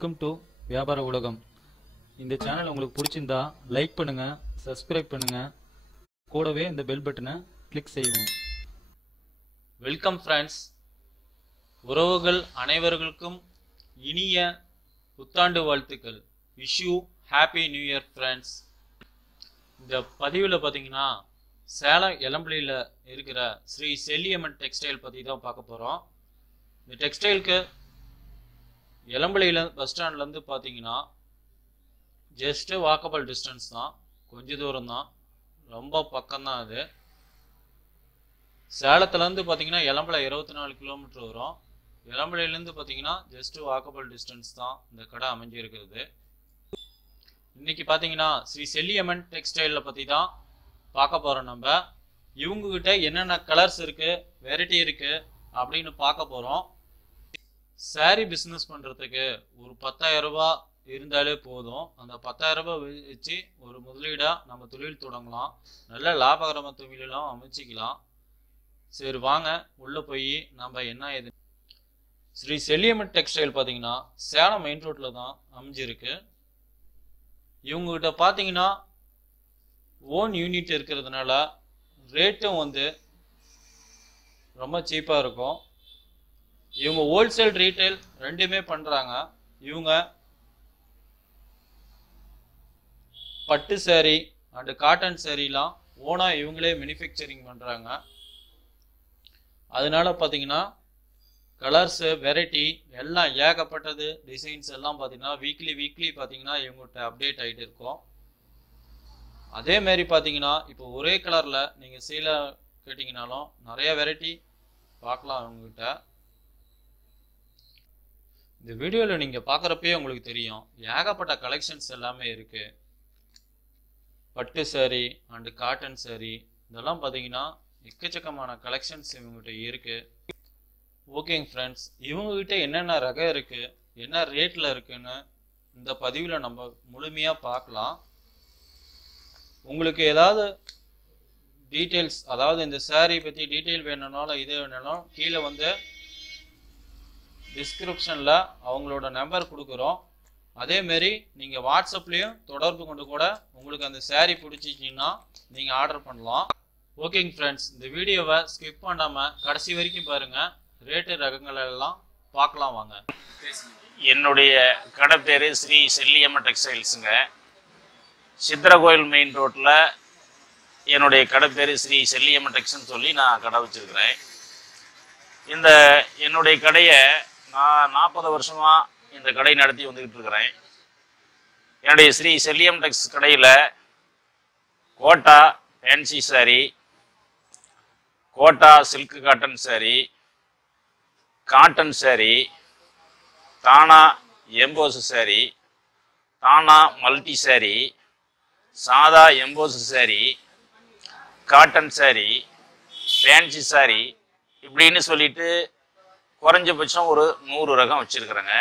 Welcome to வியாபார உலகம். இந்த சேனல் உங்களுக்கு பிடிச்சிருந்தா லைக் பண்ணுங்க, சப்ஸ்கிரைப் பண்ணுங்க, கூடவே இந்த பெல் பட்டனை கிளிக் செய்யவும். Welcome friends. உறவுகள் அனைவர்களுக்கும் இனிய புத்தாண்டு வாழ்த்துக்கள். Wish you happy new year friends. இந்த பதிவில் பார்த்தீங்கன்னா சேலம் எலம்பலியில் இருக்கிற ஸ்ரீ செல்லியம்மன் டெக்ஸ்டைல் பற்றி தான் பார்க்க போகிறோம். இந்த டெக்ஸ்டைலுக்கு எலம்பலியில் பஸ் ஸ்டாண்ட்லேருந்து பார்த்தீங்கன்னா ஜஸ்ட்டு வாக்கபிள் டிஸ்டன்ஸ் தான், கொஞ்சம் தூரம் தான், ரொம்ப பக்கம்தான். அது சேலத்துலேருந்து பார்த்தீங்கன்னா எலம்பலை 24 கிலோமீட்டர் வரும். எலம்பலையிலேருந்து பார்த்தீங்கன்னா ஜஸ்ட்டு வாக்கபிள் டிஸ்டன்ஸ் தான் இந்த கடை அமைஞ்சிருக்கிறது. இன்னைக்கு பார்த்தீங்கன்னா ஸ்ரீ செல்லியம்மன் டெக்ஸ்டைலில் பற்றி தான் பார்க்க போகிறோம். நம்ம இவங்ககிட்ட என்னென்ன கலர்ஸ் இருக்குது, வெரைட்டி இருக்குது அப்படின்னு பார்க்க போகிறோம். சாரீ பிஸ்னஸ் பண்ணுறதுக்கு ஒரு 10,000 ரூபாய் இருந்தாலே போதும். அந்த 10,000 ரூபாய் வச்சு ஒரு முதலீடாக நம்ம தொழில் தொடங்கலாம். நல்ல லாபகரமாக தொழிலெல்லாம் அமைச்சிக்கலாம். சரி வாங்க உள்ளே போய் நம்ம என்ன இது. ஸ்ரீ செல்லியம்மன் டெக்ஸ்டைல் பார்த்தீங்கன்னா சேலம் மெயின் ரோட்டில் தான் அமைஞ்சிருக்கு. இவங்ககிட்ட பார்த்தீங்கன்னா ஓன் யூனிட் இருக்கிறதுனால ரேட்டும் ரொம்ப சீப்பாக இருக்கும். இவங்க ஹோல்சேல் ரீட்டைல் ரெண்டுமே பண்ணுறாங்க. இவங்க பட்டு சாரீ அண்டு காட்டன் சாரீலாம் ஓனாக இவங்களே மேனுஃபேக்சரிங் பண்ணுறாங்க. அதனால பார்த்தீங்கன்னா கலர்ஸு, வெரைட்டி எல்லாம் ஏகப்பட்டது, டிசைன்ஸ் எல்லாம் பார்த்தீங்கன்னா வீக்லி பார்த்தீங்கன்னா இவங்ககிட்ட அப்டேட் ஆகிட்டு இருக்கும். அதேமாரி பார்த்தீங்கன்னா இப்போ ஒரே கலரில் நீங்கள் சீலை கேட்டிங்கனாலும் நிறைய வெரைட்டி பார்க்கலாம் இவங்ககிட்ட. இந்த வீடியோவில் நீங்கள் பார்க்குறப்பே உங்களுக்கு தெரியும் ஏகப்பட்ட கலெக்ஷன்ஸ் எல்லாமே இருக்குது. பட்டு சாரீ அண்டு காட்டன் சாரீ இதெல்லாம் பார்த்தீங்கன்னா எக்கச்சக்கமான கலெக்ஷன்ஸ் இவங்ககிட்ட இருக்குது. ஓகேங்க ஃப்ரெண்ட்ஸ், இவங்ககிட்ட என்னென்ன ரகம் இருக்குது, என்ன ரேட்டில் இருக்குன்னு இந்த பதிவில் நம்ம முழுமையாக பார்க்கலாம். உங்களுக்கு ஏதாவது டீட்டெயில்ஸ், அதாவது இந்த சாரீ பற்றி டீட்டெயில் வேணும்னாலும் இது வேணும்னாலும் கீழே டிஸ்கிரிப்ஷனில் அவங்களோட நம்பர் கொடுக்குறோம். அதேமாரி நீங்கள் வாட்ஸ்அப்லேயும் தொடர்பு கொண்டு கூட உங்களுக்கு அந்த சாரீ பிடிச்சிச்சின்னா நீங்கள் ஆர்டர் பண்ணலாம். ஓகேங்க ஃப்ரெண்ட்ஸ், இந்த வீடியோவை ஸ்கிப் பண்ணாமல் கடைசி வரைக்கும் பாருங்கள். ரேட்டு ரகங்கள் எல்லாம் பார்க்கலாம் வாங்க. என்னுடைய கடை பேர் ஸ்ரீ செல்லியம்மன் டெக்ஸ்டைல்ஸுங்க. சித்திரகோயில் மெயின் ரோட்டில் என்னுடைய கடை பேர் ஸ்ரீ செல்லியம்மன் டெக்ஸ்டைல்னு சொல்லி நான் கடை வச்சுருக்கிறேன். என்னுடைய கடையை நான் 40 வருஷமாக இந்த கடை நடத்தி வந்துக்கிட்டு இருக்கிறேன். என்னுடைய ஸ்ரீ செல்லியம் டெக்ஸ் கடையில் Kota fancy sari, Kota silk cotton sari, cotton sari, தானா எம்போஸ் சாரீ, தானா மல்டி சாரீ, சாதா emboss sari, cotton sari, fancy sari இப்படின்னு சொல்லிட்டு குறைஞ்சபட்சம் ஒரு 100 ரகம் வச்சுருக்கிறேங்க.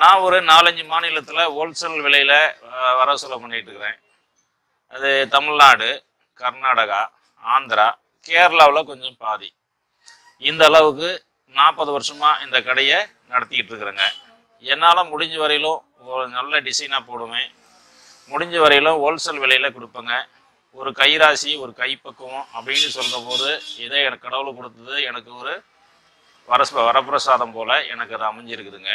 நான் ஒரு 4-5 மாநிலத்தில் ஹோல்சேல் விலையில் வர செலவு பண்ணிகிட்டு இருக்கிறேன். அது தமிழ்நாடு, கர்நாடகா, ஆந்திரா, கேரளாவில் கொஞ்சம் பாதி. இந்த அளவுக்கு 40 வருஷமாக இந்த கடையை நடத்திக்கிட்டு இருக்கிறேங்க. என்னால் முடிஞ்ச வரையிலும் ஒரு நல்ல டிசைனாக போடுவேன். முடிஞ்ச வரையிலும் ஹோல்சேல் விலையில் கொடுப்பேங்க. ஒரு கைராசி, ஒரு கைப்பக்குவம் அப்படின்னு சொல்கிற போது இதை எனக்கு கடவுள் கொடுத்தது எனக்கு ஒரு வரப்பிரசாதம் போல் எனக்கு அது அமைஞ்சிருக்குதுங்க.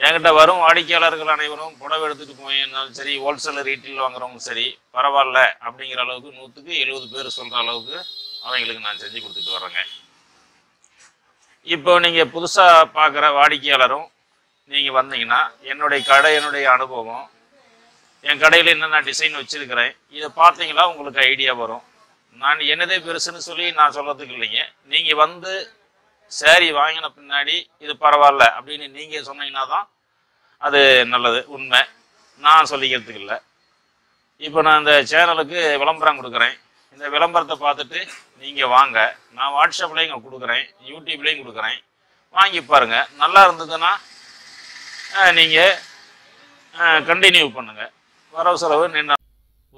என்கிட்ட வரும் வாடிக்கையாளர்கள் அனைவரும் புடவை எடுத்துகிட்டு போயிருந்தாலும் சரி, ஹோல்சேல் ரீட்டெயில் வாங்குறவங்க சரி, பரவாயில்ல அப்படிங்கிற அளவுக்கு 100க்கு 70 பேர் சொல்கிற அளவுக்கு அவங்களுக்கு நான் செஞ்சு கொடுத்துட்டு வரேங்க. இப்போ நீங்கள் புதுசாக பார்க்குற வாடிக்கையாளரும் நீங்கள் வந்தீங்கன்னா என்னுடைய அனுபவம், என் கடையில் என்னென்ன டிசைன் வச்சுருக்கிறேன் இதை பார்த்தீங்களா உங்களுக்கு ஐடியா வரும். நான் என்னதே பெருசுன்னு சொல்லி நான் சொல்கிறதுக்கு இல்லைங்க. நீங்கள் வந்து சாரீ வாங்கின பின்னாடி இது பரவாயில்ல அப்படின்னு நீங்கள் சொன்னீங்கன்னா தான் அது நல்லது, உண்மை. நான் சொல்லிக்கிறதுக்கு இல்லை. இப்போ நான் இந்த சேனலுக்கு விளம்பரம் கொடுக்குறேன். இந்த விளம்பரத்தை பார்த்துட்டு நீங்கள் வாங்க. நான் வாட்ஸ்அப்லேயும் கொடுக்குறேன், யூடியூப்லேயும் கொடுக்குறேன். வாங்கி பாருங்கள். நல்லா இருந்ததுன்னா நீங்கள் கண்டினியூ பண்ணுங்கள். வரவு செலவு நின்று.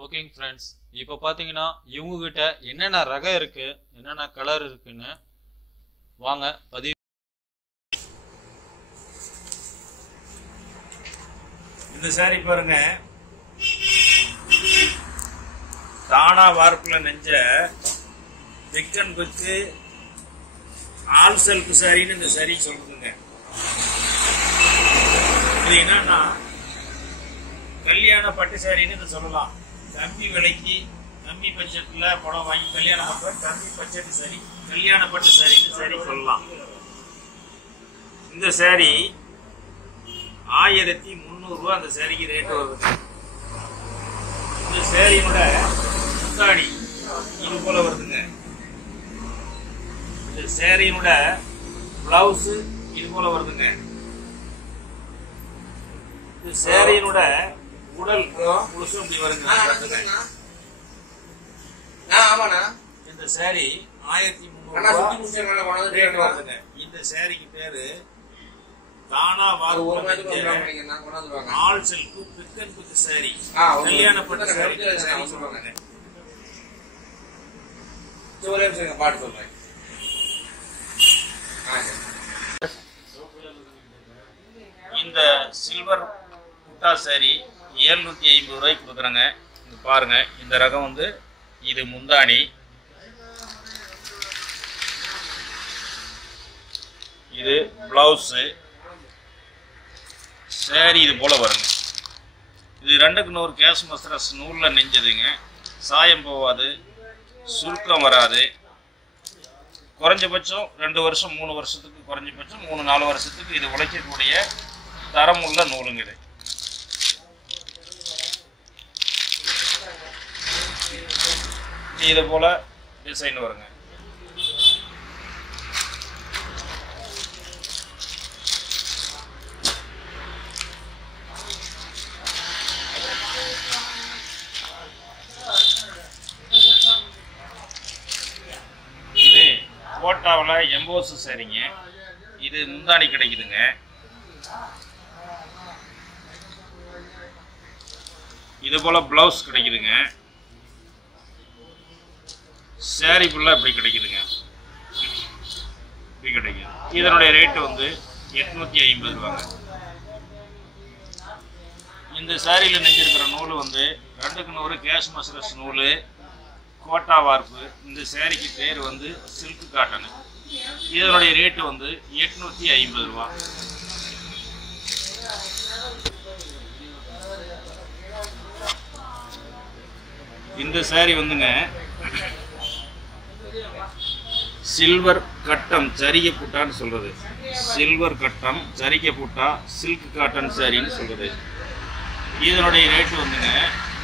ஓகேங்க ஃப்ரெண்ட்ஸ், இப்போ பார்த்தீங்கன்னா இவங்ககிட்ட என்னென்ன ரகம் இருக்குது, என்னென்ன கலர் இருக்குன்னு வாங்க பதிவு. இந்த சாரி பாருங்க, தானா வார்ப்புல நெஞ்ச திக்கன் கொத்து ஆல் செல்ஃப் சாரின்னு இந்த சாரி சொல்லுதுங்க. இது என்னன்னா கல்யாண பட்டு சாரின்னு இதை சொல்லலாம். கம்மி விலைக்கு கம்மி பட்ஜெட்ல படம் வாங்கி கல்யாணம் பண்ற கம்மி பட்ஜெட் சாரி, கல்யாண பட்டு சாரின்னு சாரி சொல்லலாம். இந்த சாரி 1300 ரூபாய் அந்த சாரிக்கு ரேட் வருது. இந்த சாரியோட முந்தாடி இது போல வருதுங்க. இந்த சாரியோட பிளவுஸ் இது போல வருதுங்க. இந்த சாரியோட உடல் முழுசும் இப்படி வருங்க. இந்த சாரி 1300 ரேட் வருதுங்க. இந்த சாரிக்கு பேரு தானா ஆல் செல்ஃப் பிக்கன் குத்து சாரி, கல்யாணப்பட்ட சாரி சொல்றாங்க. பாட்டு சொல்றேன். இந்த சில்வர் குட்டா சாரி 750 ரூபாய்க்கு கொடுக்குறாங்க. பாருங்க, இந்த ரகம் வந்து இது முந்தாணி, இது பிளவுஸு, சாரி இது போல வருங்க. இது 2க்கு 100 கேஷ் மஸ்ரஸ் நூலில் நெஞ்சதுங்க. சாயம் போகாது, சுருக்கம் வராது. குறைஞ்சபட்சம் 2 வருஷம் 3 வருஷத்துக்கு, குறைஞ்சபட்சம் 3-4 வருஷத்துக்கு இது உழைக்கக்கூடிய தரம் உள்ள நூலுங்க. இது போல டிசைன் வருங்க. இது கோட்டாவில் எம்போஸ் சரிங்க. இது முந்தாணி கிடைக்குதுங்க. இது போல பிளவுஸ் கிடைக்குதுங்க. சாரி ஃபுல்லாக இப்படி கிடைக்குதுங்க. இப்படி கிடைக்குது. இதனுடைய ரேட்டு வந்து 850 ரூபாங்க. இந்த சாரியில் நெஞ்சிருக்கிற நூல் வந்து 2க்கு 100 கேஷ் மஸ்ரஸ் நூல், கோட்டா வார்ப்பு. இந்த சாரிக்கு பேர் வந்து சில்க் காட்டனு. இதனுடைய ரேட்டு வந்து 850 ரூபா. இந்த சாரி வந்துங்க சில்வர் கட்டம் சரிகை புட்டான்னு சொல்றது. சில்வர் கட்டம் சரிகை புட்டா சில்க் காட்டன் சாரின்னு சொல்றது. இதனுடைய ரேட்டு வந்துங்க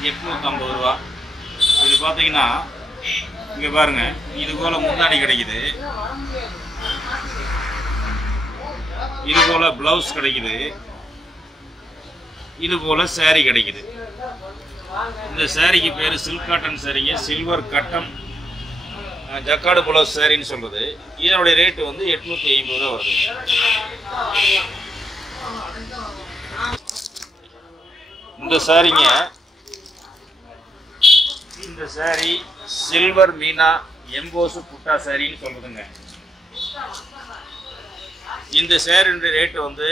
850 ரூபா. இது பார்த்தீங்கன்னா இங்கே பாருங்க, இது போல முந்தாடி கிடைக்குது, இது போல பிளவுஸ் கிடைக்குது, இது போல சாரி கிடைக்குது. இந்த சாரிக்கு பேர் சில்க் காட்டன் சாரிங்க. சில்வர் கட்டம் ஜக்காடு பிளவுஸ் சாரின்னு சொல்றது. இதனுடைய ரேட்டு வந்து 850 ரூபா வருது. இந்த சாரிங்க, இந்த சாரி சில்வர் மீனா எம்போஸ் புட்டா சாரின்னு சொல்றதுங்க. இந்த சாரியுடைய ரேட்டு வந்து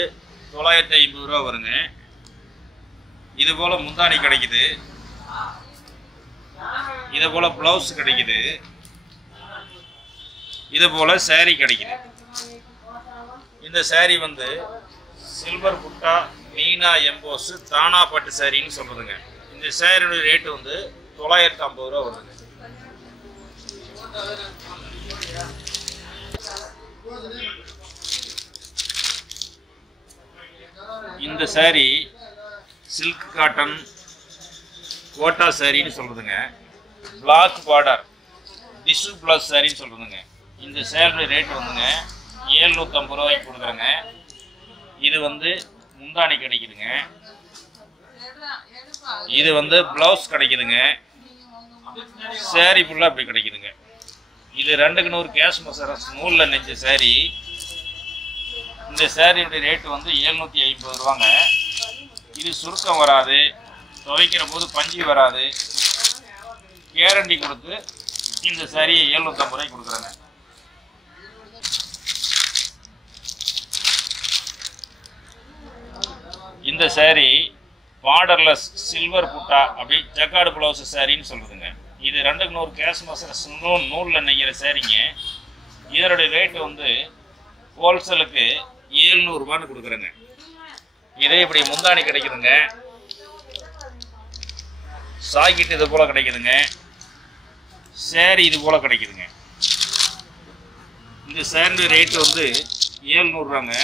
950 ரூபா வருங்க. இது போல முந்தாணி கிடைக்குது, இது போல பிளவுஸ் கிடைக்குது, இது போல சாரி கிடைக்குது. இந்த சாரி வந்து சில்வர் புட்டா மீனா எம்போஸ் தானா பட்டு சாரின்னு சொல்றதுங்க. இந்த சாரியோட ரேட்டு வந்து 950 ரூபா வருதுங்க. இந்த சாரி சில்க் காட்டன் கோட்டா சாரின்னு சொல்றதுங்க. பிளாக் பார்டர் டிஷ்யூ பிளஸ் சாரின்னு சொல்றதுங்க. இந்த சேலரி ரேட் வந்துங்க 750 ரூபாய்க்கு கொடுக்குறேங்க. இது வந்து முந்தாணி கிடைக்குதுங்க, இது வந்து பிளவுஸ் கிடைக்குதுங்க, சாரி ஃபுல்லாக அப்படி கிடைக்குதுங்க. இது 2க்கு 100 கேஷ் மஸ்ரஸ் நூலில் நெஞ்ச சாரி. இந்த சாரியோட ரேட்டு வந்து 750 ரூபாங்க. இது சுருக்கம் வராது, துவைக்கிற போது பஞ்சு வராது, கேரண்டி கொடுத்து இந்த சாரியை 750 ரூபாய்க்கு கொடுக்குறாங்க. இந்த சாரி பார்டர்லெஸ் சில்வர் புட்டா அப்படி ஜக்கார்டு ப்ளவுஸ் சாரின்னு சொல்லுதுங்க. இது 2க்கு 100 கேஷ் மசரஸ் நூலில் நெய்கிற சாரிங்க. இதனுடைய ரேட்டு வந்து ஹோல்சேலுக்கு 700 ரூபான்னு கொடுக்குறேங்க. இதே இப்படி முந்தானி கிடைக்குதுங்க, சாக்கெட் இது போல் கிடைக்குதுங்க, சேரீ இது போல் கிடைக்குதுங்க. இந்த சேரீ ரேட்டு வந்து 700 ரூபாங்க.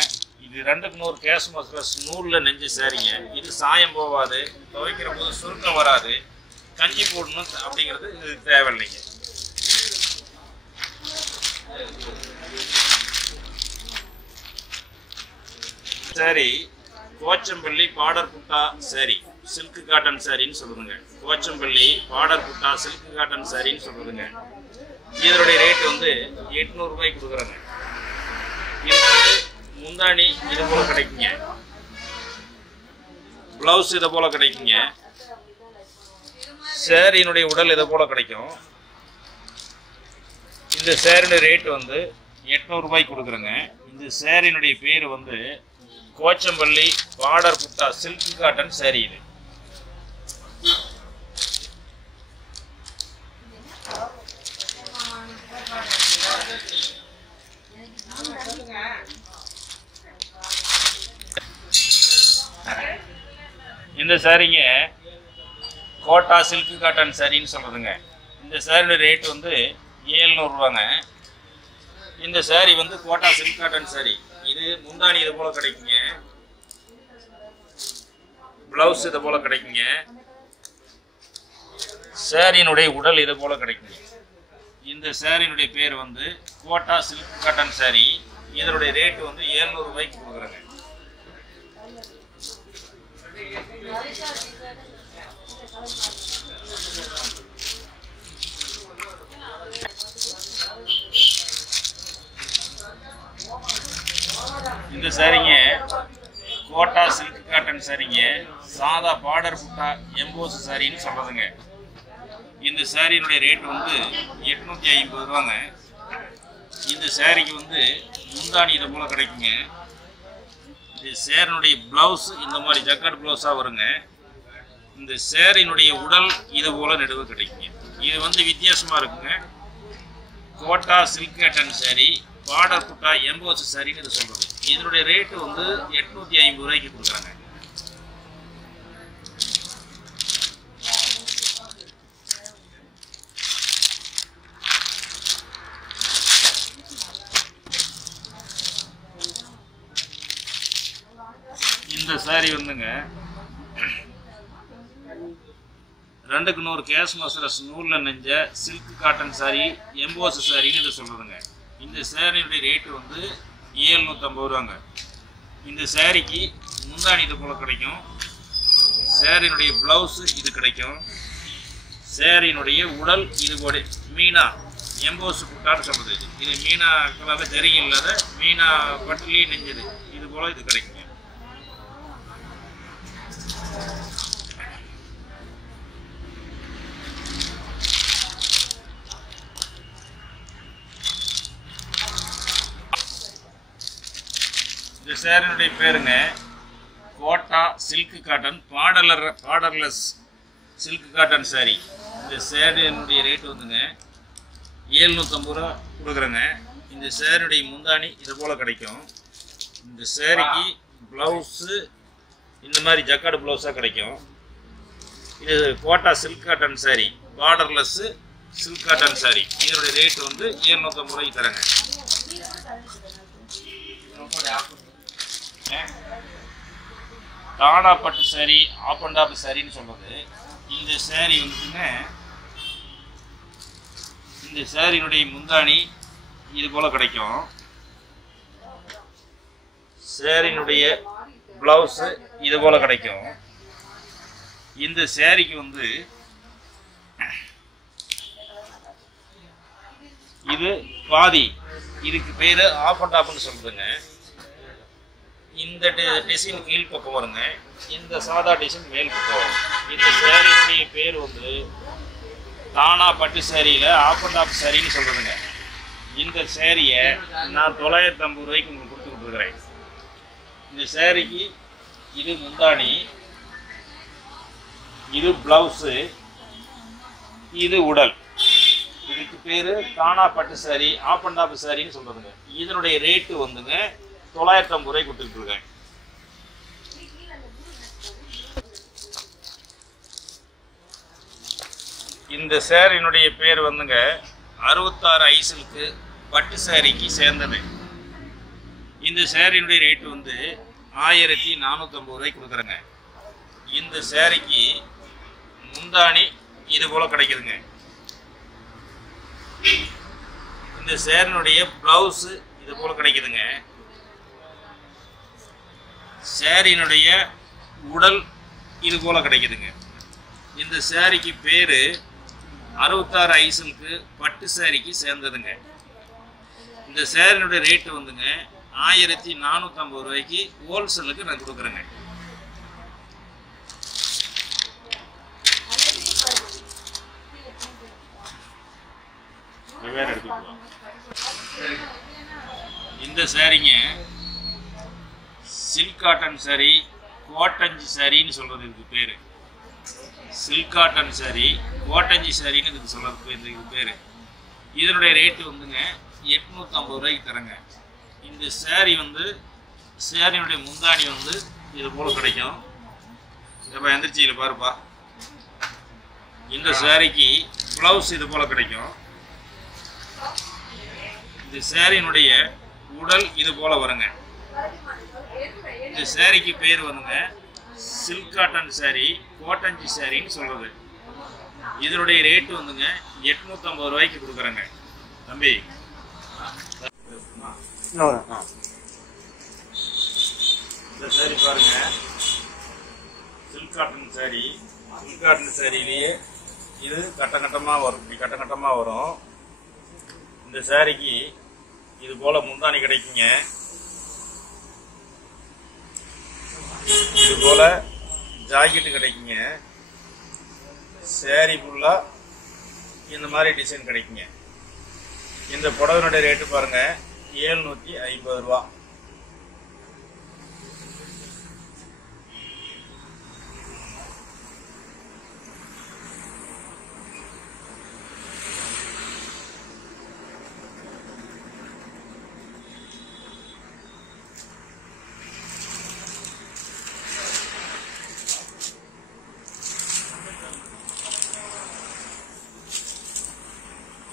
இது 2க்கு 100 கேஷ் மசரஸ் நூலில் நெஞ்ச சேரீங்க. இது சாயம் போகாது, துவைக்கிற போது சுருக்கம் வராது, கஞ்சி போடணும் அப்படிங்கிறது இது தேவையில்லைங்க. Sari Kochampalli border butta sari silk cotton சாரின்னு சொல்லுதுங்க. Kochampalli border butta silk cotton சாரின்னு சொல்லுதுங்க. இதனுடைய ரேட் வந்து 800 ரூபாய்க்கு கொடுக்குறாங்க. இது வந்து முந்தானி இது போல கிடைக்குங்க, பிளவுஸ் இதை போல கிடைக்குங்க, சேரீனுடைய உடல் இதை போல கிடைக்கும். இந்த சேரீனுடைய ரேட் வந்து 800 ரூபாய்க்கு கொடுக்குறேங்க. இந்த சேரீனுடைய பேர் வந்து Kochampalli border butta silk cotton sari. இது இந்த சாரீங்க கோட்டா சில்க் காட்டன் சாரின்னு சொல்றதுங்க. இந்த சாரியோட ரேட் வந்து 700 ரூபாங்க. இந்த சாரி வந்து கோட்டா சில்க் காட்டன் சாரி. இது முந்தானி இது போல கிடைக்குங்க, பிளவுஸ் இது போல கிடைக்குங்க, சாரியினுடைய உடல் இது போல கிடைக்குங்க. இந்த சாரியினுடைய பேர் வந்து கோட்டா சில்க் காட்டன் சாரி. இதனுடைய ரேட் வந்து 700 ரூபாய்க்கு கொடுக்குறாங்க. இந்த சாரிங்க கோட்டா சில்க் காட்டன் சாரிங்க, சாதா பார்டர் புட்டா எம்போஸ் சாரின்னு சொல்றதுங்க. இந்த சாரியினுடைய ரேட் வந்து 850 ரூபாங்க. இந்த சாரிக்கு வந்து முந்தானி இது போல கிடைக்குங்க. இந்த சேரனுடைய பிளவுஸ் இந்த மாதிரி ஜக்கார்டு பிளவுஸாக வருங்க. இந்த சேரினுடைய உடல் இது போல நடுவு கிடைக்குங்க. இது வந்து வித்தியாசமாக இருக்குங்க. Kota silk cotton sari border புட்டா எம்போஸ் சாரின்னு இது சொல்றது. இதனுடைய ரேட்டு வந்து 850 ரூபாய்க்கு கொடுக்குறாங்க. இந்த சாரி வந்துங்க 2க்கு 100 கேஷ் மசரஸ் நூலில் நெஞ்ச சில்க் காட்டன் சாரி எம்போஸ் சாரின்னு இது சொல்றதுங்க. இந்த சாரியுடைய ரேட்டு வந்து 750 ரூபாங்க. இந்த சாரிக்கு முந்தானி இது போல கிடைக்கும், சாரியினுடைய பிளவுஸ் இது கிடைக்கும், சாரியினுடைய உடல் இது போல மீனா எம்போஸ் புட்டான்னு சொல்றது. இது மீனா கலர் ஜரி இல்லாத மீனா பட்டுலி நெஞ்சது இது போல இது கிடைக்குங்க. இந்த சேரீனுடைய பேருங்க Kota silk cotton borderless silk cotton sari. இந்த சேரீனுடைய ரேட் வந்துங்க 750 ரூபா கொடுக்குறேங்க. இந்த சேரீனுடைய முந்தானி இது போல் கிடைக்கும். இந்த சேரீக்கு ப்ளவுஸு இந்த மாதிரி ஜக்கார்டு ப்ளவுஸாக கிடைக்கும். இது Kota silk cotton sari borderless silk cotton sari. இதனுடைய ரேட் வந்து 750 ரூபாய்க்கு தரேங்க. டாடா பட்டு சாரி ஆப் அண்ட் ஆப் சாரின்னு சொல்றது. இந்த சாரி வந்துங்க இந்த சாரியினுடைய முந்தானி இது போல கிடைக்கும், சாரியினுடைய பிளவுஸ் இது போல கிடைக்கும். இந்த சாரிக்கு வந்து இது பாதி, இதுக்கு பேரு ஆப் அண்ட் ஆப்னு சொல்றதுங்க. இந்த டிசைன் கீழ் பக்கம் வருங்க, இந்த சாதா டிசைன் மேல் பக்கம் வரும். இந்த சேரீனுடைய பேர் வந்து தானா பட்டு சேரீல ஆப் அண்ட் ஆப் சேரீன்னு சொல்றதுங்க. இந்த சேரீயை நான் 950 ரூபாய்க்கு உங்களுக்கு கொடுத்து கொடுத்துருக்குறேன். இந்த சேரீக்கு இது முந்தானி, இது பிளவுஸு, இது உடல். இதுக்கு பேர் தானா பட்டு சாரி, ஆப் அண்ட் ஆப் சாரின்னு சொல்றதுங்க. இதனுடைய ரேட்டு வந்துங்க 950 ரூபாய் கொடுத்துட்டு இருக்கேன். இந்த சாரியினுடைய பேர் வந்துங்க 66 ஐசலுக்கு பட்டு சாரிக்கு சேர்ந்தது. இந்த சாரியினுடைய ரேட்டு வந்து 1450 ரூபாய் கொடுக்குறேங்க. இந்த சாரிக்கு முந்தாணி இது போல கிடைக்குதுங்க. இந்த சாரியினுடைய பிளவுஸ் இது போல கிடைக்குதுங்க. சாரியினுடைய உடல் இது போல கிடைக்குதுங்க. இந்த சாரிக்கு பேரு 66 ஐசலுக்கு பட்டு சாரிக்கு சேர்ந்ததுங்க. இந்த சாரியினுடைய ரேட்டு வந்துங்க 1450 ரூபாய்க்கு ஹோல்சேலுக்கு நான் கொடுக்குறேங்க. இந்த சாரிங்க சில்க் காட்டன் சாரி, கோட்டஞ்சி சாரின்னு சொல்றது இதுக்கு பேரு. சில்க் காட்டன் சாரி, கோட்டஞ்சி சாரின்னு இதுக்கு சொல்றது இதுக்கு பேரு. இதனுடைய ரேட்டு வந்துங்க 850 ரூபாய்க்கு தரங்க. இந்த சாரி வந்து சாரியினுடைய முந்தாணி வந்து இது போல கிடைக்கும். இப்போ எந்திரிச்சியில் பாருப்பா. இந்த சாரிக்கு பிளவுஸ் இது போல கிடைக்கும். இந்த சாரியினுடைய உடல் இது போல வருங்க. இந்த சாரிக்கு பேர் வந்துங்க சில்க் காட்டன் சாரி, கோட்டஞ்சி சாரின்னு சொல்றது. இதனுடைய ரேட்டு வந்துங்க 850 ரூபாய்க்கு கொடுக்குறேங்க. தம்பி இந்த சாரி பாருங்க, silk cotton sari. Silk cotton சாரியிலேயே இது கட்டமா வரும். இப்படி கட்டமா வரும். இந்த சாரிக்கு இது போல முந்தாணி கிடைக்குங்க. இது போல ஜாக்கெட்டு கிடைக்குங்க. சாரி ஃபுல்லா இந்த மாதிரி டிசைன் கிடைக்குங்க. இந்த புடவைனுடைய ரேட்டு பாருங்க 750 ரூபா.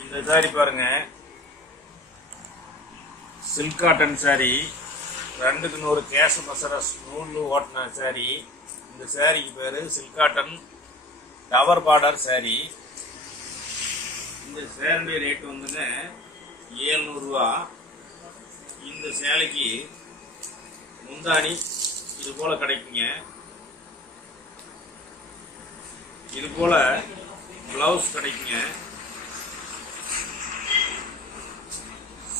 இந்த சாரி பாருங்க, சில்க் காட்டன் சாரி, 2க்கு 100 கேஷ் மசரஸ் நூல் ஓட்டின சாரி. இந்த சாரிக்கு பேரு silk cotton tower border sorry. இந்த சாரியுடைய ரேட்டு வந்துங்க 700 ரூபா. இந்த சேலைக்கு முந்தாணி இது போல கிடைக்குங்க. இது போல பிளவுஸ் கிடைக்குங்க.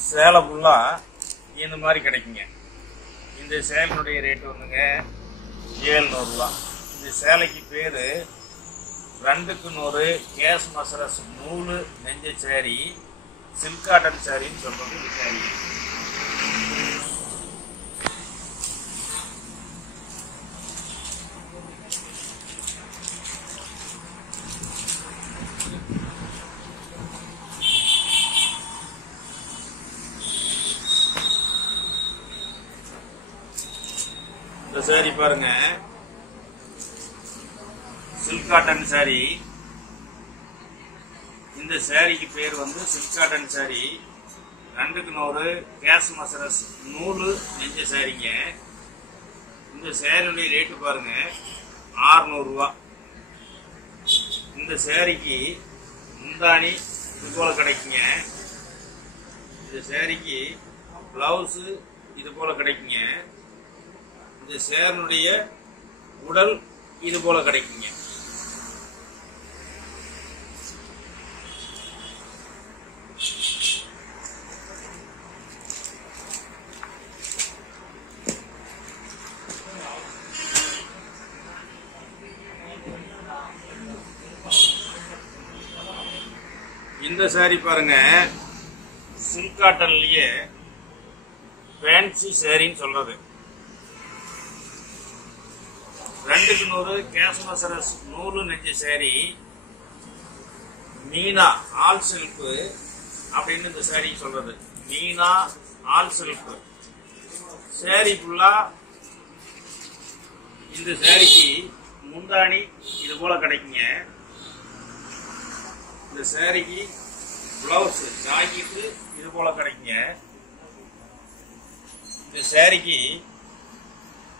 சேலை ஃபுல்லா இந்த மாதிரி கிடைக்குங்க. இந்த சேலையினுடைய ரேட்டு வந்துங்க 700 ரூபா. இந்த சேலைக்கு பேரு 2க்கு 100 கேஷ் மசரஸ் நூல் நெஞ்ச சாரி, சில்க் காட்டன் சாரின்னு சொல்றது இந்த சாரி. இந்த சாரி பாருங்க, சில்க் காட்டன் சாரி. இந்த சாரிக்கு பேர் வந்து சில்க் காட்டன் சாரி, 2க்கு 100 கேஷ் மசரஸ் நூல் நெஞ்ச சாரிங்க. இந்த சாரியுடைய ரேட்டு பாருங்க 600 ரூபா. இந்த சாரிக்கு முந்தாணி இது போல கிடைக்குங்க. இந்த சாரிக்கு பிளவுஸ் இது போல கிடைக்குங்க. இந்த சேரனுடைய உடல் இது போல கிடைக்குங்க. இந்த சாரி பாருங்க, சில்க் காட்டன்லயே ஃபேன்சி சாரின்னு சொல்றது. 2க்கு 100 கேஷ்மசரஸ் நூறு நெஞ்ச சாரி மீனா ஆல் செல்ஃப் அப்படின்னு இந்த சாரி சொல்றது. மீனா ஆல் செல்ஃப் சாரி ஃபுல்லா. இந்த சாரிக்கு முந்தாணி இது போல கிடைக்குங்க. இந்த சாரிக்கு பிளவுஸ் ஜாக்கெட்டு இது போல கிடைக்குங்க. இந்த சாரிக்கு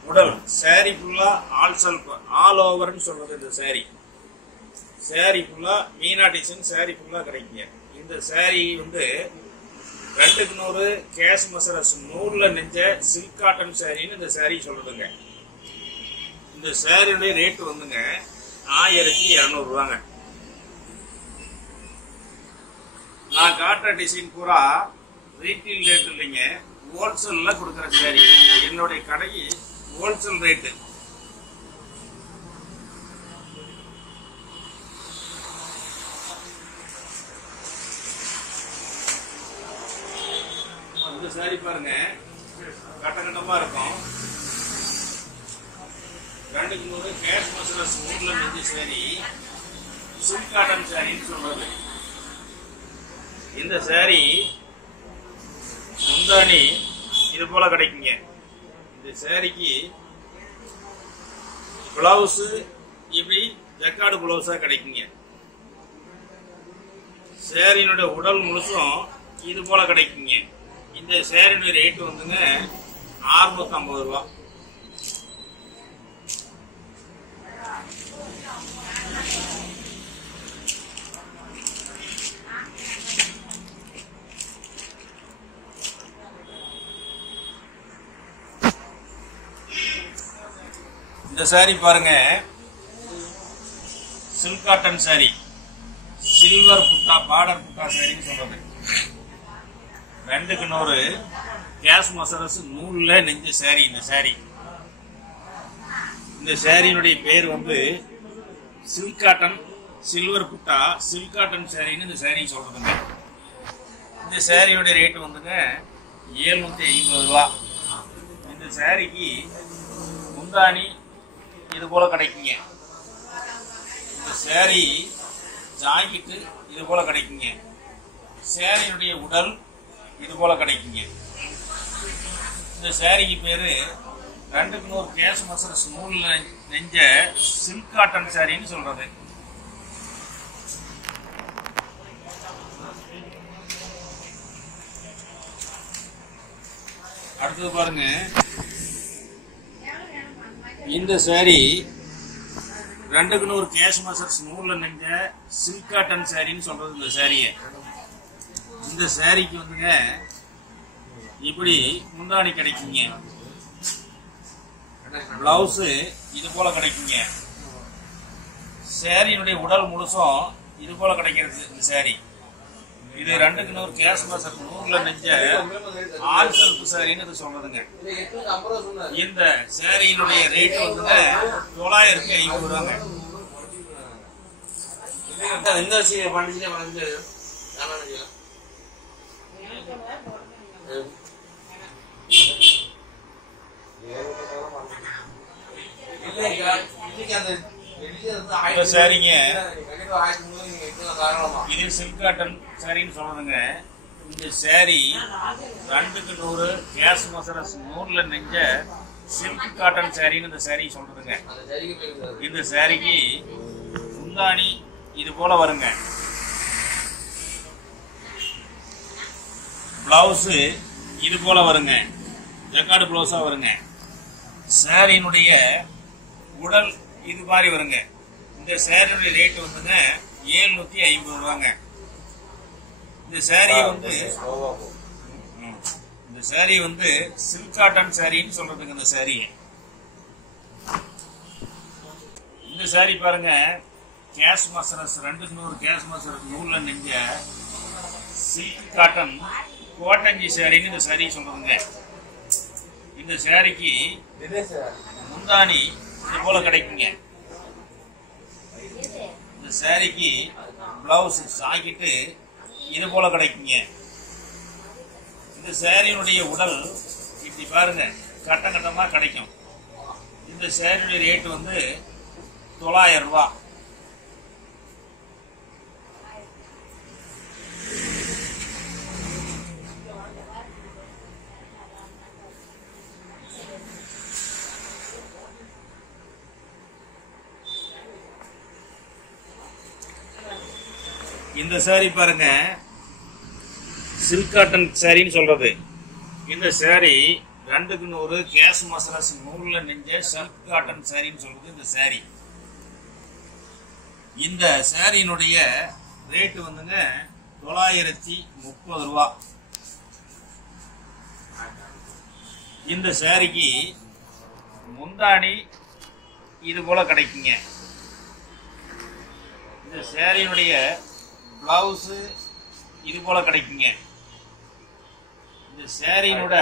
உடல் சாரி ஃபுல்லா ஆல் செல்ஃப் ஆல் ஓவர்னு சொல்றது. இந்த சாரி ஃபுல்லா மீனா டிசைன் சாரி ஃபுல்லா கிடைக்குங்க. இந்த சாரி வந்து 2க்கு 100 கேஷ்மசரஸ் நூறுல நெஞ்ச சில்க் காட்டன் சாரின்னு இந்த சாரி சொல்றதுங்க. இந்த சாரியுடைய ரேட் வந்துங்க 1200 ரூபாங்க. நான் காட்டுற டிசைன் பூரா ரீட்டெயில் ரேட் இல்லைங்க, ஹோல்சேல்ல கொடுக்குற சாரி. என்னுடைய கடைக்கு ஹோல்சேல் ரேட்டு. இந்த சாரி பாருங்க கட்டமா இருக்கும். 2க்கு 100 கேஷ்மசரஸ் நூறுல நெஞ்ச சாரி சில்க் காட்டன் சாரின்னு சொல்றது. இந்த சாரி முந்தாணி இது போல கிடைக்குங்க. இந்த சாரிக்கு பிளவுஸ் இப்படி ஜக்காடு பிளவுஸா கிடைக்குங்க. சாரியினுடைய உடல் முழுசும் இது போல கிடைக்குங்க. இந்த சாரியுடைய ரேட் வந்துங்க 650 ரூபா. இந்த சாரி பாருங்க சில்க் காட்டன் சாரி சில்வர் புட்டா பார்டர் புட்டா சாரின்னு சொல்றது. 2க்கு 100 கேஷ்மசரஸ் நூல்ல நெஞ்ச சாரி. இந்த சாரியினுடைய பேர் வந்து சில்க் காட்டன் சில்வர் புட்டா சில்க் காட்டன் சாரின்னு இந்த சாரி சொல்றதுங்க. இந்த சாரியுடைய ரேட் வந்துங்க 750 ரூபா. இந்த சாரிக்கு முந்தாணி இது போல கிடைக்குங்க. இந்த சாரி ஜாக்கெட்டு இது போல கிடைக்குங்க. சாரியுடைய உடல் இது போல கிடைக்குங்க. இந்த சாரிக்கு பேரு 2க்கு 100 கேஷ்மசரஸ் நூல்ல நெஞ்ச சில்க் காட்டன் சாரின்னு சொல்றது. அடுத்தது பாருங்க இந்த சாரி 2க்கு 100 கேஷ்மசரஸ் நூல்ல நெஞ்ச சில்க் காட்டன் சாரின்னு சொல்றது. இந்த சாரிய இந்த சாரிக்கு வந்துங்க இப்படி முந்தாணி கிடைக்குங்க. பிளவுஸ் இது போல கிடைக்குங்க. சாரியினுடைய உடல் முழுசும் இது போல கிடைக்கிறது. இந்த சாரி இது 2க்கு 100 கேஷ்மசரஸ் நூல்ல நெஞ்ச ஆல் செல்ஃப் சாரின்னு சொல்றதுங்க. இந்த சாரியினுடைய ரேட் வந்துங்க 950 ரூபாங்க. இந்த சாரிங்க இது சில்க் காட்டன் சாரின்னு சொல்றதுங்க. இந்த சாரி 2க்கு 100 கேஷ்மசரஸ் நூல்ல நெஞ்ச சில்க் காட்டன் சாரின்னு இந்த சாரி சொல்றதுங்க. இந்த சாரிக்கு முந்தாணி இது போல வருங்க. பிளவுஸ் இது போல வருங்க. ஜக்காடு பிளவுஸா வருங்க. சாரியினுடைய உடல் இது மாதிரி வருங்க. இந்த சாரியுடைய ரேட் வந்துங்க 750 ரூபாங்க. இந்த சாரி வந்து சில்க் காட்டன் சாரின்னு சொல்றதுங்க. இந்த சாரி இந்த சாரி பாருங்க கேஷ்மசரஸ் 2க்கு 100 கேஷ்மசரஸ் நூல்ல நெஞ்ச சில்க் காட்டன் கோட்டஞ்சி சாரின்னு இந்த சாரி சொல்றதுங்க. இந்த சாரிக்கு முந்தாணி இது போல கிடைக்குங்க. இந்த சாரிக்கு பிளவுஸ் ஜாக்கெட்டு இது போல கிடைக்குங்க. இந்த சாரியினுடைய உடல் இப்படி பாருங்க கட்டம் கட்டமா கிடைக்கும். இந்த சேரீடைய ரேட் வந்து 900 ரூபா. இந்த சாரி பாருங்க, சில்க் காட்டன் சாரின்னு சொல்றது. இந்த சாரி 2க்கு 100 கேஷ் மசரஸ் நூல்ல நெஞ்ச சில்க் காட்டன் சாரின்னு சொல்றது இந்த சாரி. இந்த சாரியினுடைய ரேட் வந்துங்க 930 ரூபா. இந்த சாரிக்கு முந்தாணி இது போல கிடைக்குங்க. இந்த சாரியினுடைய பிளவுஸ் இது போல கிடைக்குங்க. இந்த சாரியினோட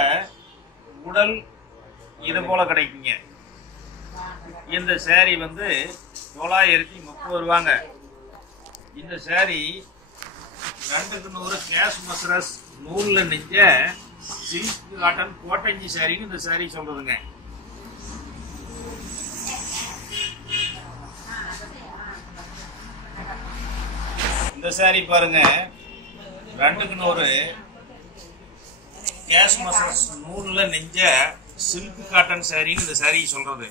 உடல் இது போல கிடைக்குங்க. இந்த சாரி வந்து 930 ரூபாங்க. இந்த சாரி 2க்கு 100 கேஷ் மசரஸ் நூல்ல நெஞ்ச சில்க் காட்டன் கோட்டஞ்சி சாரின்னு இந்த சாரி சொல்றதுங்க. இந்த சாரி பாருங்க, 2க்கு 100 கேஷ் மசரஸ் நூல்ல நெஞ்ச சில்க் காட்டன் சாரின்னு இந்த சாரி சொல்றது.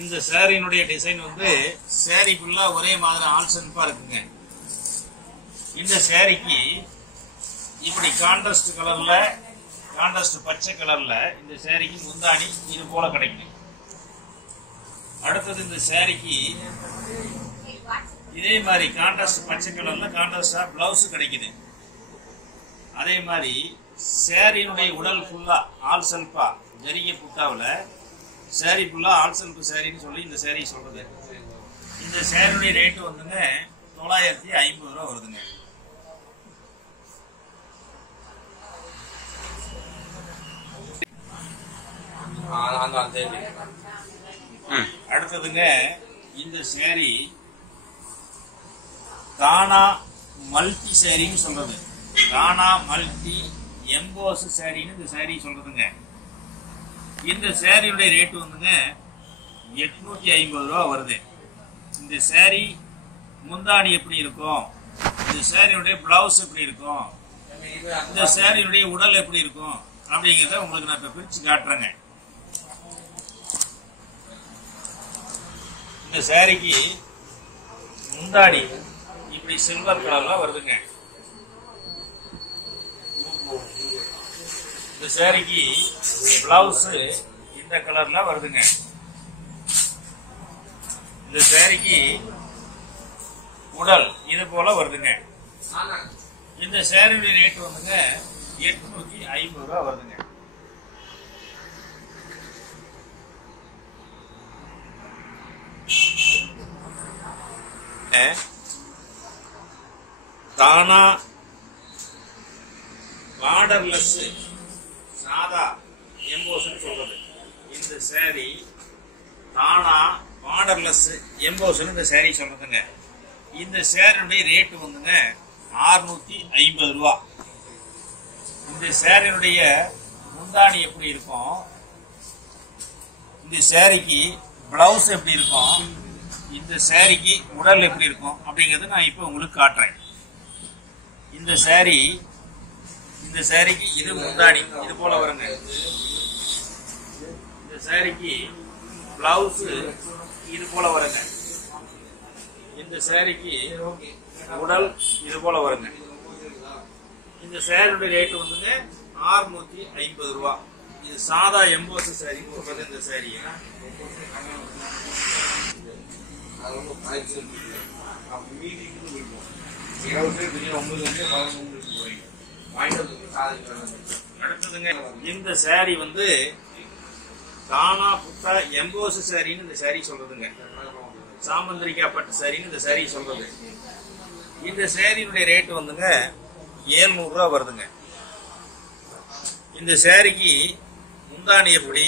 இந்த சாரியினுடைய டிசைன் வந்து சாரி ஃபுல்லா ஒரே மாதிரி ஆல் செல்ஃபா இருக்குங்க. இந்த சாரிக்கு இப்படி கான்ட்ராஸ்ட் கலர்ல, கான்ட்ராஸ்ட் பச்சை கலர்ல இந்த சாரிக்கு முந்தாணி இது போல கிடைக்கும். அடுத்தது இந்த சாரிக்கு இதே மாதிரி கான்ட்ராஸ்ட் பச்சை கலர்ல கான்ட்ராஸ்டா பிளவுஸ் கிடைக்குது. அதே மாதிரி சாரியினுடைய உடல் ஃபுல்லா ஆல் செல்ஃபா ஜரிகை புட்டாவில் சாரி ஃபுல்லா ஆல் செல்ஃப் சாரின்னு சொல்லி இந்த சாரி சொல்றது. இந்த சாரியுடைய ரேட் வந்துங்க 950 ரூபா வருதுங்க. அடுத்ததுங்க இந்த சாரி தானா மல்டி சாரின்னு சொல்றது. தானா மல்டி எம்போஸ் சாரின்னு இந்த சாரி சொல்றதுங்க. இந்த சாரியுடைய ரேட் வந்துங்க 850 ரூபா வருது. இந்த சாரி முந்தாணி எப்படி இருக்கும், இந்த சாரியுடைய பிளவுஸ் எப்படி இருக்கும், இந்த சாரியுடைய உடல் எப்படி இருக்கும் அப்படிங்கிறத உங்களுக்கு நான் இப்ப பிரிச்சு காட்டுறேங்க. இந்த சாரிக்கு முந்தாணி இப்படி சில்வர் கலர்ல வருதுங்க. இந்த சாரிக்கு பிளவுஸ் இந்த கலர்ல வருதுங்க. இந்த சாரிக்கு உடல் இது போல வருதுங்க. இந்த சாரியுடைய ரேட் வந்துங்க 850 ரூபா வருதுங்க. தானா பார்டர்லெஸ் சாதா எம்போஸ்ன்னு சொல்றது. இந்த சாரி தானா பார்டர்லெஸ் எம்போஸ்ன்னு இந்த சாரி சொல்றதுங்க. இந்த சாரியுடைய ரேட் வந்துங்க 650 ரூபா. இந்த சாரியுடைய முந்தாணி எப்படி இருக்கும், இந்த சாரிக்கு பிளவுஸ் எப்படி இருக்கும், இந்த சாரிக்கு உடல் எப்படி இருக்கும் அப்படிங்கறத நான் இப்ப உங்களுக்கு காட்டுறேன். இந்த சாரிக்கு இது முந்தாணி இது போல வருங்க. இந்த சாரிக்கு பிளவுஸ் இது போல வருங்க. இந்த சாரிக்கு உடல் இது போல வருங்க. இந்த சாரியோட ரேட் வந்துங்க 650 ரூபா. இது சாதா எம்போஸ் சாரி சொல்றது. இந்த சாரி அடுத்ததுங்க இந்த சாரி வந்து தானா புட்டா எம்போஸ் சாரின்னு இந்த சாரி சொல்றதுங்க. சாமந்திரிக்கா பட்டு சாரின்னு இந்த சாரி சொல்றது. இந்த சாரியுடைய ரேட் வந்துங்க 700 ரூபா வருதுங்க. இந்த சாரிக்கு முந்தாணி எப்படி,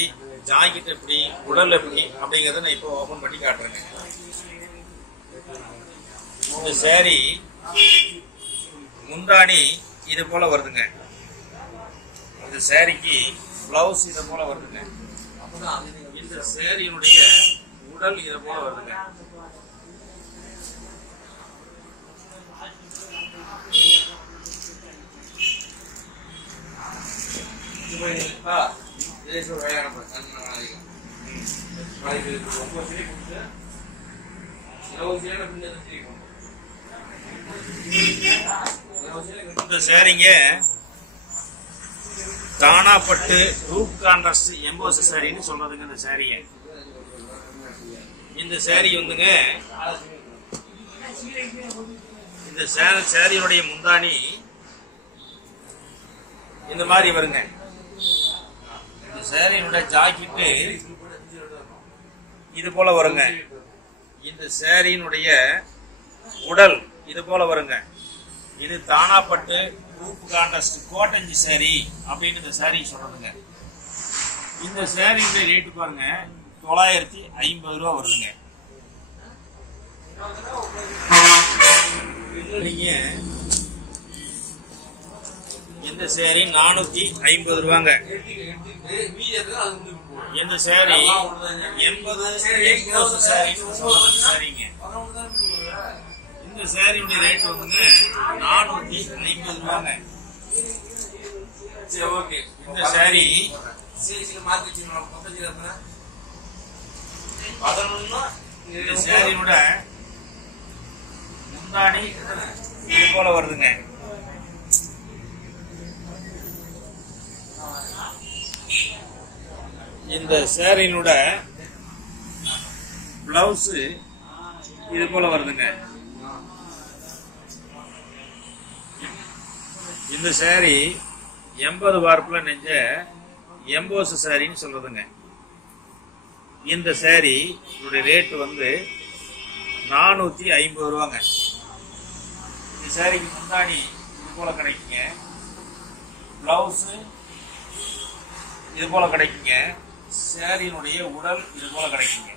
ஜாக்கெட் எப்படி, உடல் எப்படி அப்படிங்கறத நான் இப்போ ஓபன் பண்ணி காட்டுறேங்க. இந்த சாரி முந்தாணி இது போல வருதுங்க. இந்த சாரிக்கு பிளவுஸ் இது போல வருதுங்க. இந்த இந்த சேரியினுடைய உடல் இதை போல வருதுங்க. இந்த சேரீங்க தானாப்பட்டு ரூப் கான்ட்ராஸ்ட் எம்போஸ் சாரின்னு சொல்றதுங்க. இந்த சேரீங்க, இந்த சேரீ வந்துங்க, இந்த சேரீனுடைய முந்தானி இந்த மாதிரி வருங்க. இந்த சேரீனுடைய ஜாக்கெட்டு இது போல வருங்க. இந்த சேரீனுடைய உடல் இது போல வருங்க. இது தானாப்பட்டு ரூப் கான்ட்ராஸ்ட் கோட்டஞ்சி சேரீ அப்படின்னு இந்த சேரீ சொல்றதுங்க. இந்த சேரீனுடைய ரேட்டு பாருங்க 950 ரூபா வருதுங்க. இந்த சேரீ 450 ரூபாங்க. இந்த சேரீ 80 சேரீங்க. இந்த சேரீனுடைய ரேட் வந்துங்க 450 ரூபாங்க. இந்த சேரீ 11 இந்த சேரீயோட முந்தானி இது போல வருதுங்க. இந்த சேரீனோட பிளவுஸ் இது போல வருதுங்க. இந்த சேரீ 80 வார்ப்புல நெஞ்ச எம்போஸ் சாரின்னு சொல்றதுங்க. இந்த சேரீ ரேட் வந்து 450 ரூபாங்க. இந்த சேரீக்கு முந்தானி இது போல கிடைக்குங்க. பிளவுஸ் இது போல கிடைக்குங்க. சேரீனுடைய உடல் இது போல கிடைக்குங்க.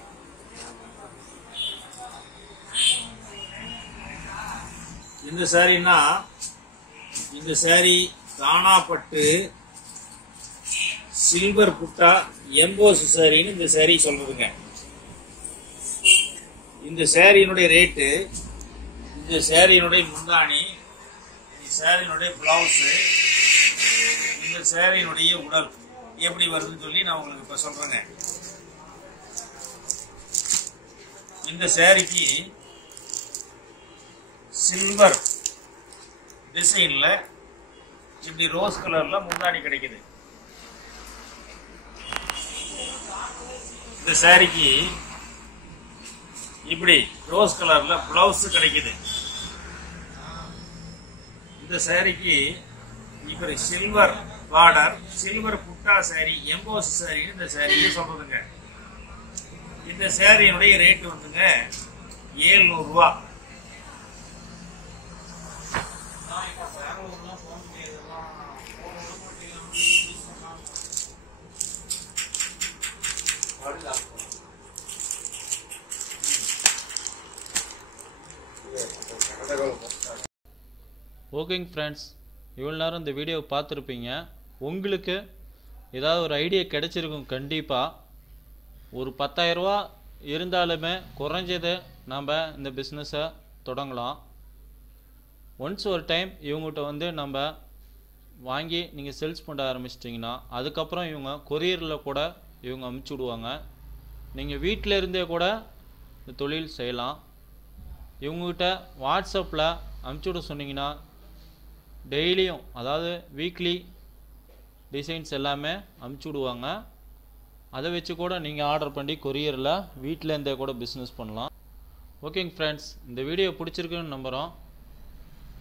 இந்த சேரீனா இந்த சேரீ தானாப்பட்டு சில்வர் புட்டா எம்போஸ் சேரீன்னு இந்த சேரீ சொல்றதுங்க. இந்த சேரீனுடைய ரேட்டு, இந்த சேரீனுடைய முந்தானி, இந்த சேரீனுடைய பிளவுஸ், இந்த சேரீனுடைய உடல் எப்படி வருதுன்னு சொல்லி நான் உங்களுக்கு இப்ப சொல்றேங்க. இந்த சேரீக்கு சில்வர் டிசைன்ல இப்படி ரோஸ் கலர்ல முந்தானி கிடைக்குது. இந்த சேரீக்கு இப்படி ரோஸ் கலர்ல பிளவுஸ் கிடைக்குது. இந்த சேரீக்கு இப்படி சில்வர் பார்டர், சில்வர் புட்டா சாரி, எம்போஸ் சாரி இந்த சாரியே சொல்றதுங்க. இந்த சேரீனுடைய ரேட் வந்துங்க 700 ரூபா. ஓகேங்க ஃப்ரெண்ட்ஸ், இவ்வளோ நேரம் இந்த வீடியோவை பார்த்துருப்பீங்க. உங்களுக்கு ஏதாவது ஒரு ஐடியா கிடைச்சிருக்கும். கண்டிப்பாக ஒரு 10,000 ரூபா இருந்தாலுமே குறைஞ்சது நம்ம இந்த பிஸ்னஸை தொடங்கலாம். ஒன்ஸ் ஒரு டைம் இவங்ககிட்ட வந்து நம்ம வாங்கி நீங்கள் சேல்ஸ் பண்ண ஆரம்பிச்சிட்டிங்கன்னா அதுக்கப்புறம் இவங்க கொரியரில் கூட இவங்க அமுச்சு விடுவாங்க. நீங்கள் வீட்டில் இருந்தே கூட இந்த தொழில் செய்யலாம். இவங்ககிட்ட வாட்ஸ்அப்பில் அமுச்சு விட சொன்னீங்கன்னா டெய்லியும், அதாவது வீக்லி டிசைன்ஸ் எல்லாமே அமுச்சு விடுவாங்க. அதை வச்சு கூட நீங்கள் ஆர்டர் பண்ணி கொரியரில் வீட்டில் இருந்தே கூட பிஸ்னஸ் பண்ணலாம். ஓகேங்க ஃப்ரெண்ட்ஸ், இந்த வீடியோ பிடிச்சிருக்குன்னு நம்புகிறோம்.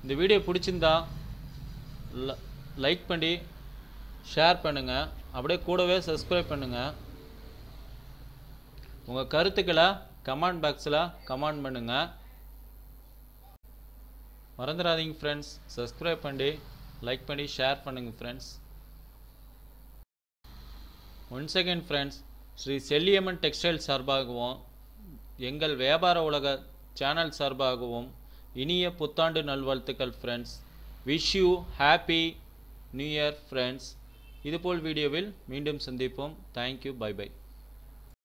இந்த வீடியோ பிடிச்சிருந்தா லைக் பண்ணி ஷேர் பண்ணுங்கள். அப்படியே கூடவே சப்ஸ்கிரைப் பண்ணுங்கள். உங்கள் கருத்துக்களை கமெண்ட் பாக்ஸில் கமெண்ட் பண்ணுங்கள். மறந்துடாதீங்க ஃப்ரெண்ட்ஸ், சப்ஸ்கிரைப் பண்ணி லைக் பண்ணி ஷேர் பண்ணுங்கள் friends. Once again friends, Shri Selliyamman textile சார்பாகவும் எங்கள் வியாபார உலக சேனல் சார்பாகவும் இனிய புத்தாண்டு நல்வாழ்த்துக்கள் friends. Wish you happy new year friends. இதுபோல் வீடியோவில் மீண்டும் சந்திப்போம். Thank you, bye by.